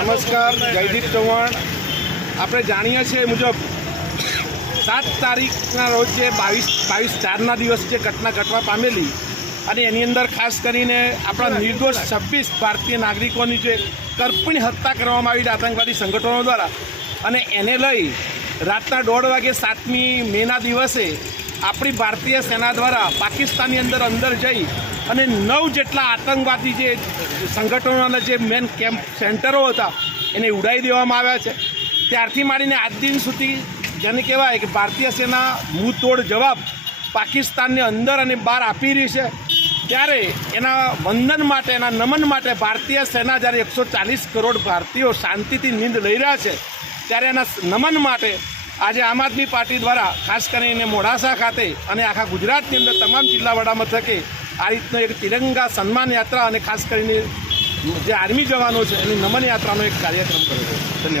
નમસ્કાર, જયદીપ ચૌહાણ. આપણે જાણીએ છીએ મુજબ 7 તારીખના રોજ જે 22/4ના દિવસ જે ઘટના ઘટવા પામેલી અને એની અંદર ખાસ કરીને આપણા નિર્દોષ 26 ભારતીય નાગરિકોની જે કરપીણ હત્યા કરવામાં આવી આતંકવાદી સંગઠનો દ્વારા, અને એને લઈ રાતના 1:30 વાગે 7મી મેના દિવસે આપણી ભારતીય સેના દ્વારા પાકિસ્તાનની અંદર જઈ અને 9 જેટલા આતંકવાદી જે સંગઠનોના જે મેન કેમ્પ સેન્ટરો હતા એને ઉડાવી દેવામાં આવ્યા છે. ત્યારથી માંડીને આજ દિન સુધી જેને કહેવાય કે ભારતીય સેના મુંહતોડ જવાબ પાકિસ્તાનની અંદર અને બહાર આપી રહી છે. ત્યારે એના વંદન માટે, એના નમન માટે ભારતીય સેના જ્યારે 140 કરોડ ભારતીયો શાંતિથી નીંદ લઈ રહ્યા છે, ત્યારે એના નમન માટે આજે આમ આદમી પાર્ટી દ્વારા ખાસ કરીને મોડાસા ખાતે અને આખા ગુજરાતની અંદર તમામ જિલ્લા વડા મથકે આ રીતનો એક તિરંગા સન્માન યાત્રા અને ખાસ કરીને જે આર્મી જવાનો છે એની નમન યાત્રાનો એક કાર્યક્રમ કર્યો છે. ધન્યવાદ.